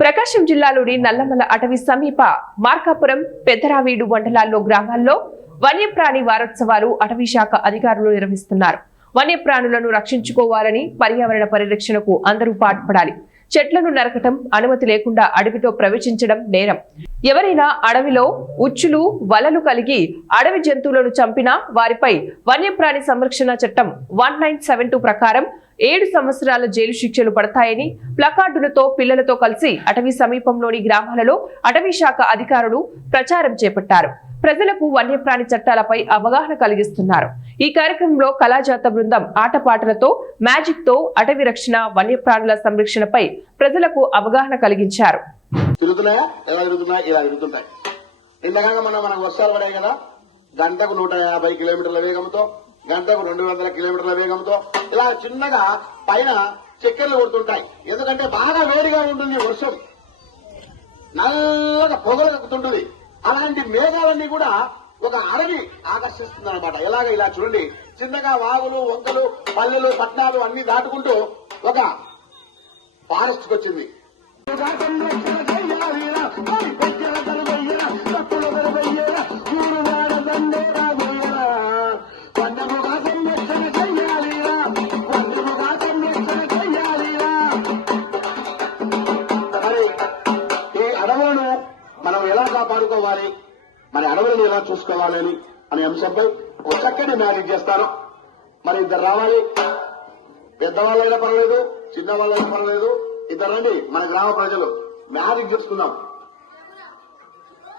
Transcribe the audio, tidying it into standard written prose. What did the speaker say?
ప్రకాశం జిల్లాలోని నల్లమల అటవీ సమీప మార్కాపురం, పెద్దరావీడు మండలాల్లో గ్రామాల్లో వన్యప్రాణి వారోత్సవాలు అటవీ శాఖ అధికారులు నిర్వహిస్తున్నారు. వన్యప్రాణులను రక్షించుకోవాలని, పర్యావరణ పరిరక్షణకు అందరూ పాటుపడాలి. చెట్లను నరకటం, అనుమతి లేకుండా అడవితో ప్రవేశించడం నేరం. ఎవరైనా అడవిలో ఉచ్చులు, వలలు కలిగి అడవి జంతువులను చంపినా వారిపై వన్యప్రాణి సంరక్షణ చట్టం 1972 ప్రకారం 7 సంవత్సరాల జైలు శిక్షలు పడతాయని ప్లకార్డులతో పిల్లలతో కలిసి అటవీ సమీపంలోని గ్రామాలలో అటవీ శాఖ అధికారులు ప్రచారం చేపట్టారు. ప్రజలకు వన్యప్రాణి చట్టాలపై అవగాహన కలిగిస్తున్నారు. ఈ కార్యక్రమంలో కళాజాత బృందం ఆటపాటలతో, మ్యాజిక్ తో అటవీ రక్షణ, వన్యప్రాణుల సంరక్షణపై ప్రజలకు అవగాహన కలిగించారు. గంటకు 150 కిలోమీటర్ల వేగంతో, గంటకు 200 కిలోమీటర్ల వేగంతో ఇలా చిన్నగా పైన చక్కెరలు కొడుతుంటాయి. ఎందుకంటే బాగా వేడిగా ఉంటుంది, వర్షం నల్లగా పొగలు కక్కుతుంటుంది. అలాంటి మేఘాలన్నీ కూడా ఒక అడవి ఆకర్షిస్తుంది అనమాట. ఎలాగ ఇలా చూడండి, చిన్నగా వాగులు, వంకలు, పల్లెలు, పట్టణాలు అన్ని దాటుకుంటూ ఒక ఫారెస్ట్ వచ్చింది. అడవులను మనం ఎలా కాపాడుకోవాలి, మరి అడవులను ఎలా చూసుకోవాలని అనే అంశంపై ఒక చక్కని మ్యాజిక్ చేస్తాను. మరి ఇద్దరు రావాలి, పెద్దవాళ్ళైనా పర్వాలేదు, చిన్నవాళ్ళైనా పర్వాలేదు, ఇద్దరు రండి. మన గ్రామ ప్రజలు మ్యాజిక్ చూసుకుందాం.